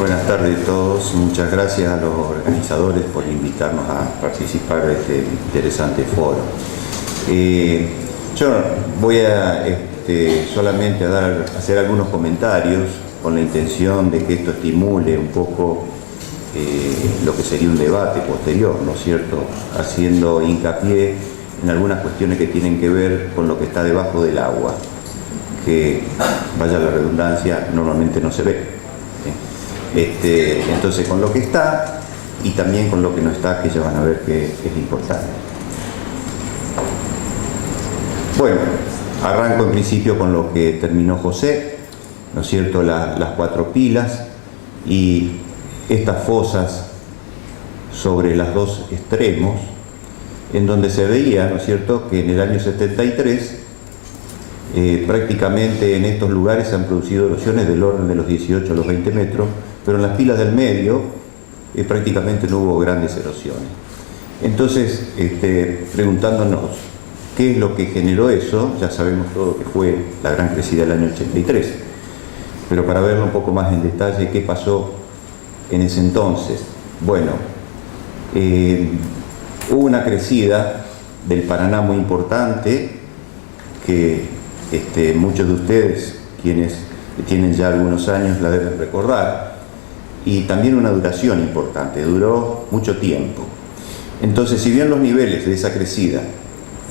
Buenas tardes a todos. Muchas gracias a los organizadores por invitarnos a participar de este interesante foro. Yo voy a solamente hacer algunos comentarios con la intención de que esto estimule un poco lo que sería un debate posterior, ¿no es cierto?, haciendo hincapié en algunas cuestiones que tienen que ver con lo que está debajo del agua, que, vaya la redundancia, normalmente no se ve. Entonces, con lo que está y también con lo que no está, que ya van a ver que es importante. Bueno, arranco en principio con lo que terminó José, ¿no es cierto?, las 4 pilas y estas fosas sobre los dos extremos, en donde se veía, ¿no es cierto?, que en el año 73 prácticamente en estos lugares se han producido erosiones del orden de los 18 a los 20 metros, pero en las pilas del medio prácticamente no hubo grandes erosiones. Entonces, preguntándonos qué es lo que generó eso, ya sabemos todo que fue la gran crecida del año 83, pero para verlo un poco más en detalle, ¿qué pasó en ese entonces? Bueno, hubo una crecida del Paraná muy importante que muchos de ustedes, quienes tienen ya algunos años, la deben recordar, y también una duración importante, duró mucho tiempo. Entonces, si bien los niveles de esa crecida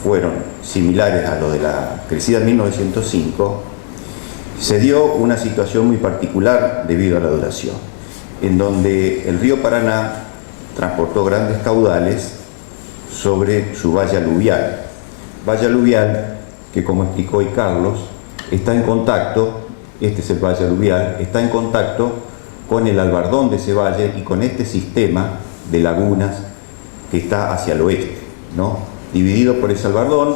fueron similares a los de la crecida en 1905, se dio una situación muy particular debido a la duración, en donde el río Paraná transportó grandes caudales sobre su valle aluvial. Valle aluvial que, como explicó hoy Carlos, está en contacto, este es el valle aluvial, está en contacto con el albardón de ese valle y con este sistema de lagunas que está hacia el oeste, ¿no? Dividido por ese albardón,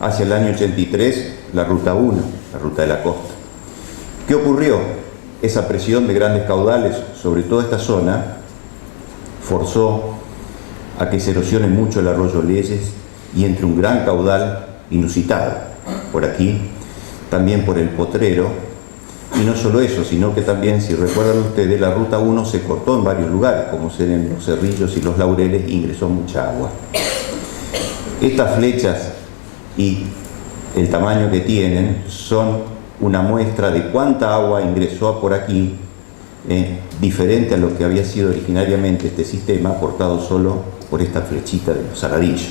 hacia el año 83, la ruta 1, la ruta de la costa. ¿Qué ocurrió? Esa presión de grandes caudales sobre toda esta zona forzó a que se erosione mucho el arroyo Leyes y entre un gran caudal inusitado por aquí, también por el Potrero. Y no solo eso, sino que también, si recuerdan ustedes, la ruta 1 se cortó en varios lugares, como ser en los Cerrillos y los Laureles, e ingresó mucha agua. Estas flechas y el tamaño que tienen son una muestra de cuánta agua ingresó por aquí, diferente a lo que había sido originariamente este sistema, aportado solo por esta flechita de los Saladillos.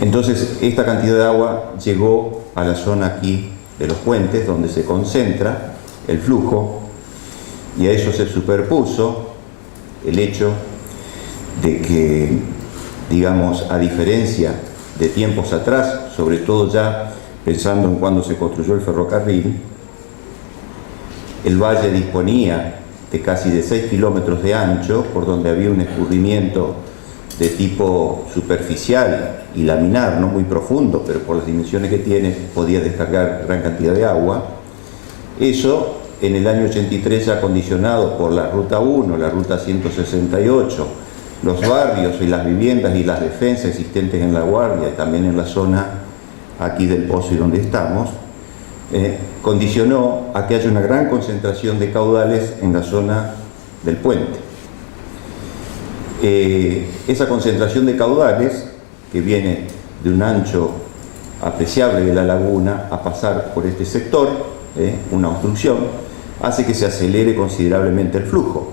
Entonces, esta cantidad de agua llegó a la zona aquí de los puentes, donde se concentra el flujo, y a eso se superpuso el hecho de que, digamos, a diferencia de tiempos atrás, sobre todo ya pensando en cuando se construyó el ferrocarril, el valle disponía de casi de 6 kilómetros de ancho, por donde había un escurrimiento de tipo superficial y laminar, no muy profundo, pero por las dimensiones que tiene podía descargar gran cantidad de agua. Eso en el año 83 ya condicionado por la ruta 1, la ruta 168, los barrios y las viviendas y las defensas existentes en La Guardia y también en la zona aquí del Pozo y donde estamos, condicionó a que haya una gran concentración de caudales en la zona del puente. Esa concentración de caudales, que viene de un ancho apreciable de la laguna a pasar por este sector, una obstrucción, hace que se acelere considerablemente el flujo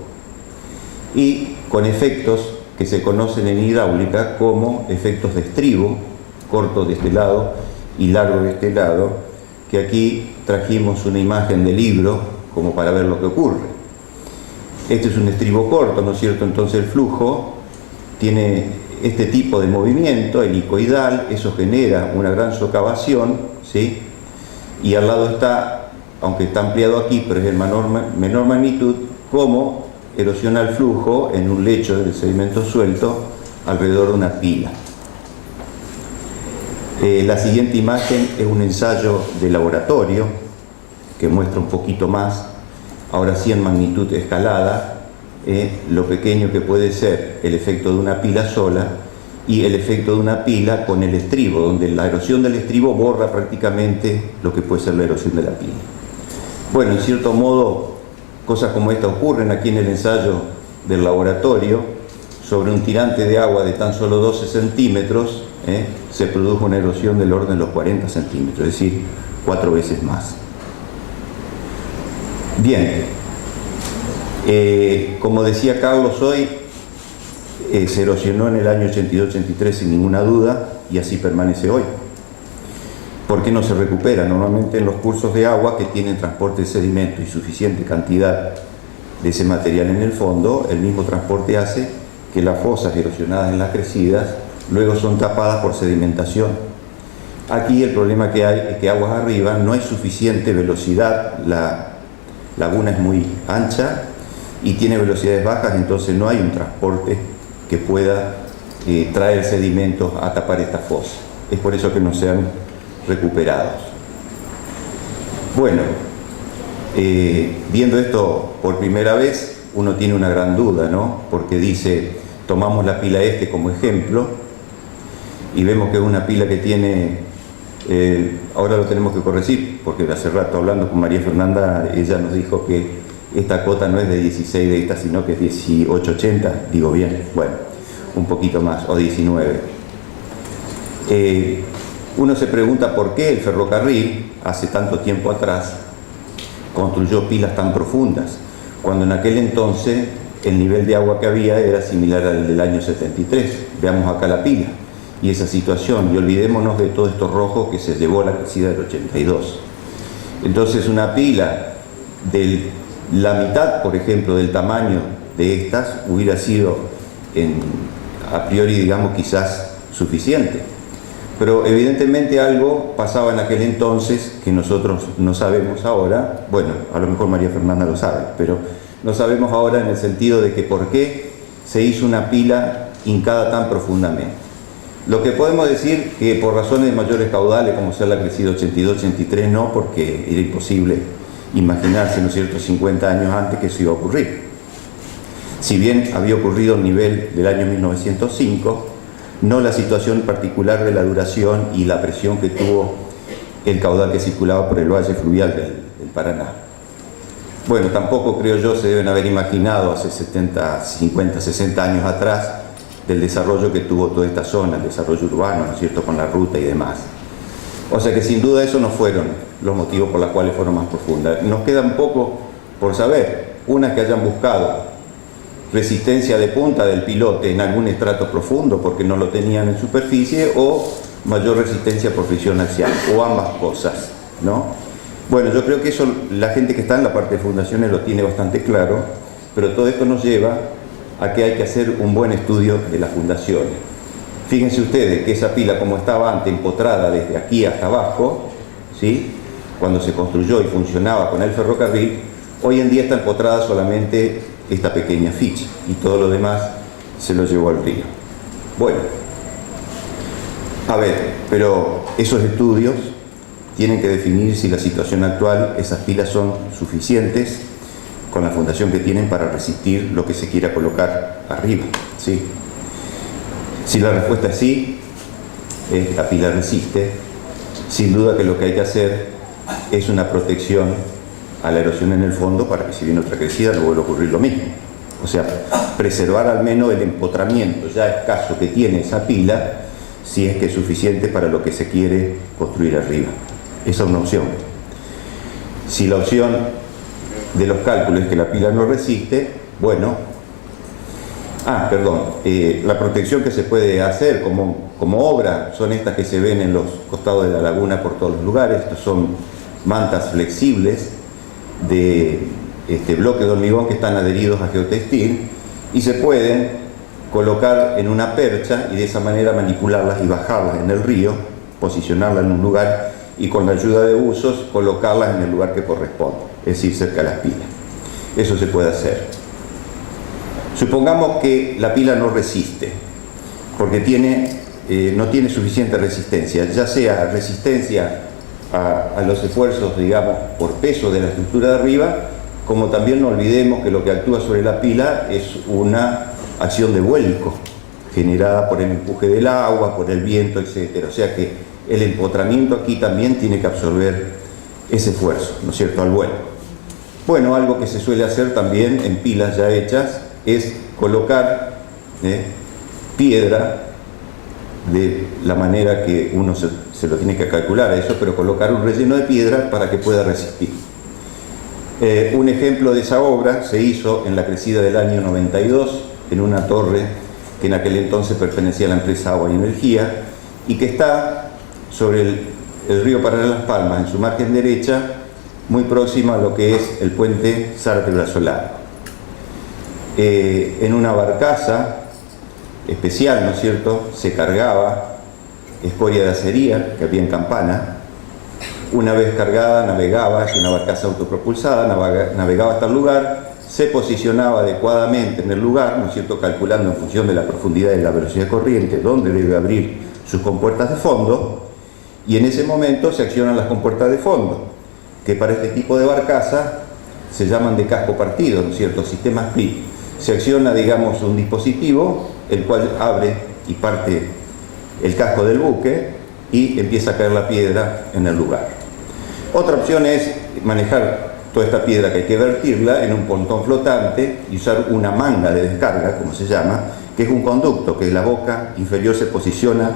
y con efectos que se conocen en hidráulica como efectos de estribo, corto de este lado y largo de este lado, que aquí trajimos una imagen de libro como para ver lo que ocurre. Este es un estribo corto, ¿no es cierto? Entonces el flujo tiene este tipo de movimiento helicoidal, eso genera una gran socavación, ¿sí? Y al lado está, aunque está ampliado aquí, pero es de menor magnitud, cómo erosiona el flujo en un lecho de sedimento suelto alrededor de una pila. La siguiente imagen es un ensayo de laboratorio que muestra un poquito más, ahora sí en magnitud escalada, lo pequeño que puede ser el efecto de una pila sola y el efecto de una pila con el estribo, donde la erosión del estribo borra prácticamente lo que puede ser la erosión de la pila. Bueno, en cierto modo, Cosas como esta ocurren aquí en el ensayo del laboratorio. Sobre un tirante de agua de tan solo 12 centímetros, se produjo una erosión del orden de los 40 centímetros, es decir, 4 veces más. Bien, como decía Carlos hoy, se erosionó en el año 82-83 sin ninguna duda, y así permanece hoy. ¿Por qué no se recupera? Normalmente en los cursos de agua que tienen transporte de sedimento y suficiente cantidad de ese material en el fondo, el mismo transporte hace que las fosas erosionadas en las crecidas luego son tapadas por sedimentación. Aquí el problema que hay es que aguas arriba no hay suficiente velocidad, la laguna es muy ancha y tiene velocidades bajas, entonces no hay un transporte que pueda traer sedimentos a tapar esta fosa. Es por eso que no se han recuperados. Bueno, viendo esto por primera vez, uno tiene una gran duda, ¿no? Porque dice, tomamos la pila este como ejemplo y vemos que es una pila que tiene, ahora lo tenemos que corregir, porque hace rato hablando con María Fernanda, ella nos dijo que esta cota no es de 16 de esta, sino que es 1880, digo bien, bueno, un poquito más, o 19. Uno se pregunta por qué el ferrocarril, hace tanto tiempo atrás, construyó pilas tan profundas, cuando en aquel entonces el nivel de agua que había era similar al del año 73. Veamos acá la pila y esa situación, y olvidémonos de todo esto rojo que se llevó a la crecida del 82. Entonces una pila de la mitad, por ejemplo, del tamaño de estas, hubiera sido a priori, digamos, quizás suficiente. Pero evidentemente algo pasaba en aquel entonces que nosotros no sabemos ahora. Bueno, a lo mejor María Fernanda lo sabe, pero no sabemos ahora en el sentido de que por qué se hizo una pila hincada tan profundamente. Lo que podemos decir que por razones de mayores caudales, como sea la crecida 82-83, no, porque era imposible imaginarse, ¿no es cierto?, 50 años antes que eso iba a ocurrir. Si bien había ocurrido a nivel del año 1905, no la situación particular de la duración y la presión que tuvo el caudal que circulaba por el valle fluvial del Paraná. Bueno, tampoco creo yo se deben haber imaginado hace 70, 50, 60 años atrás del desarrollo que tuvo toda esta zona, el desarrollo urbano, ¿no es cierto?, con la ruta y demás. O sea que sin duda esos no fueron los motivos por los cuales fueron más profundas. Nos queda un poco por saber, una que hayan buscado resistencia de punta del pilote en algún estrato profundo porque no lo tenían en superficie, o mayor resistencia por fricción axial, o ambas cosas, ¿no? Bueno, yo creo que eso la gente que está en la parte de fundaciones lo tiene bastante claro, pero todo esto nos lleva a que hay que hacer un buen estudio de las fundaciones. Fíjense ustedes que esa pila, como estaba antes empotrada desde aquí hasta abajo, ¿sí?, cuando se construyó y funcionaba con el ferrocarril, hoy en día está empotrada solamente esta pequeña ficha y todo lo demás se lo llevó al río. Bueno, a ver, pero esos estudios tienen que definir si la situación actual, esas pilas son suficientes con la fundación que tienen para resistir lo que se quiera colocar arriba, ¿sí? Si la respuesta es sí, la pila resiste, sin duda que lo que hay que hacer es una protección a la erosión en el fondo para que si viene otra crecida no vuelva a ocurrir lo mismo. O sea, preservar al menos el empotramiento ya escaso que tiene esa pila, si es que es suficiente para lo que se quiere construir arriba. Esa es una opción. Si la opción de los cálculos es que la pila no resiste, bueno, la protección que se puede hacer como obra son estas que se ven en los costados de la laguna por todos los lugares. Estos son mantas flexibles de bloques de hormigón que están adheridos a geotextil y se pueden colocar en una percha y de esa manera manipularlas y bajarlas en el río, posicionarlas en un lugar y con la ayuda de buzos colocarlas en el lugar que corresponde, es decir, cerca de las pilas. Eso se puede hacer. Supongamos que la pila no resiste porque no tiene suficiente resistencia, ya sea resistencia a los esfuerzos, digamos, por peso de la estructura de arriba, como también no olvidemos que lo que actúa sobre la pila es una acción de vuelco generada por el empuje del agua, por el viento, etc. O sea que el empotramiento aquí también tiene que absorber ese esfuerzo, ¿no es cierto?, al vuelo. Bueno, algo que se suele hacer también en pilas ya hechas es colocar piedra de la manera que uno se lo tiene que calcular a eso, pero colocar un relleno de piedra para que pueda resistir. Un ejemplo de esa obra se hizo en la crecida del año 92, en una torre que en aquel entonces pertenecía a la empresa Agua y Energía, y que está sobre el río Paraná Las Palmas, en su margen derecha, muy próxima a lo que es el puente Zárate-Brazolaro. En una barcaza especial, ¿no es cierto?, se cargaba escoria de acería que había en Campana. Una vez cargada, navegaba, es una barcaza autopropulsada, navegaba hasta el lugar, se posicionaba adecuadamente en el lugar, ¿no es cierto?, calculando en función de la profundidad y la velocidad de corriente dónde debe abrir sus compuertas de fondo, y en ese momento se accionan las compuertas de fondo, que para este tipo de barcaza se llaman de casco partido, ¿no es cierto?, sistema split. Se acciona, digamos, un dispositivo, el cual abre y parte el casco del buque y empieza a caer la piedra en el lugar. Otra opción es manejar toda esta piedra, que hay que vertirla en un pontón flotante y usar una manga de descarga, como se llama, que es un conducto, que la boca inferior se posiciona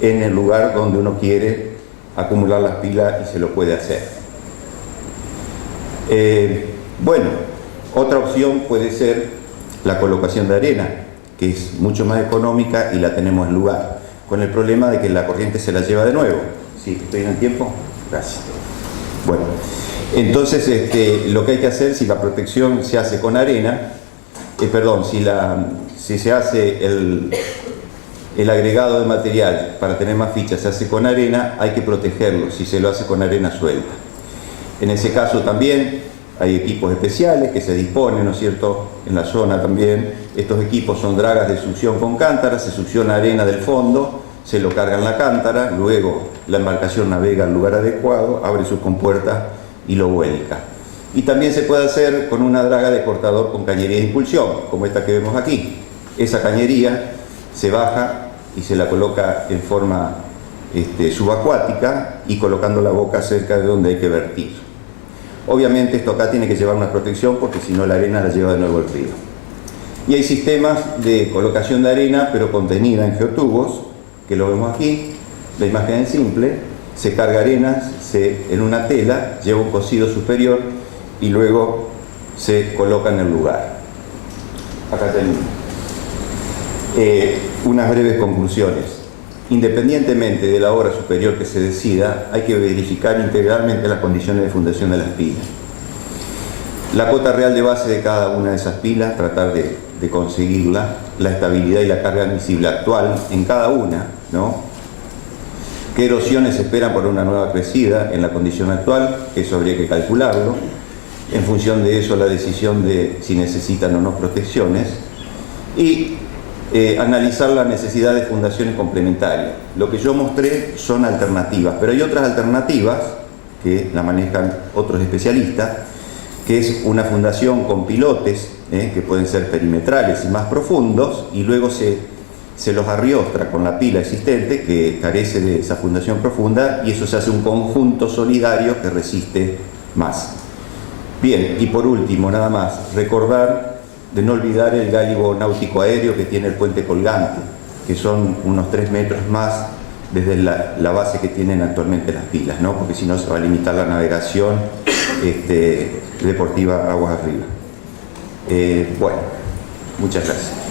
en el lugar donde uno quiere acumular las pilas y se lo puede hacer. Bueno, otra opción puede ser la colocación de arena, que es mucho más económica y la tenemos en lugar, con el problema de que la corriente se la lleva de nuevo. ¿Sí? ¿Estoy en el tiempo? Gracias. Bueno, entonces lo que hay que hacer, si la protección se hace con arena, si se hace el agregado de material para tener más fichas, se hace con arena, hay que protegerlo si se lo hace con arena suelta. En ese caso también hay equipos especiales que se disponen, ¿no es cierto?, en la zona también. Estos equipos son dragas de succión con cántara, se succiona arena del fondo, se lo carga en la cántara, luego la embarcación navega al lugar adecuado, abre sus compuertas y lo vuelca. Y también se puede hacer con una draga de cortador con cañería de impulsión, como esta que vemos aquí. Esa cañería se baja y se la coloca en forma subacuática y colocando la boca cerca de donde hay que vertir. Obviamente esto acá tiene que llevar una protección porque si no la arena la lleva de nuevo el río. Y hay sistemas de colocación de arena pero contenida en geotubos, que lo vemos aquí. La imagen es simple, se carga arena en una tela, lleva un cosido superior y luego se coloca en el lugar. Acá termino. Unas breves conclusiones. Independientemente de la obra superior que se decida, hay que verificar integralmente las condiciones de fundación de las pilas. La cota real de base de cada una de esas pilas, tratar de conseguirla, la estabilidad y la carga admisible actual en cada una, ¿no? ¿Qué erosiones se esperan por una nueva crecida en la condición actual? Eso habría que calcularlo. En función de eso, la decisión de si necesitan o no protecciones. Y analizar la necesidad de fundaciones complementarias. Lo que yo mostré son alternativas, pero hay otras alternativas que la manejan otros especialistas, que es una fundación con pilotes, que pueden ser perimetrales y más profundos, y luego se los arriostra con la pila existente que carece de esa fundación profunda, y eso se hace un conjunto solidario que resiste más. Bien, y por último, nada más, recordar de no olvidar el gálibo náutico aéreo que tiene el puente colgante, que son unos 3 metros más desde la base que tienen actualmente las pilas, ¿no? Porque si no se va a limitar la navegación deportiva aguas arriba. Bueno, muchas gracias.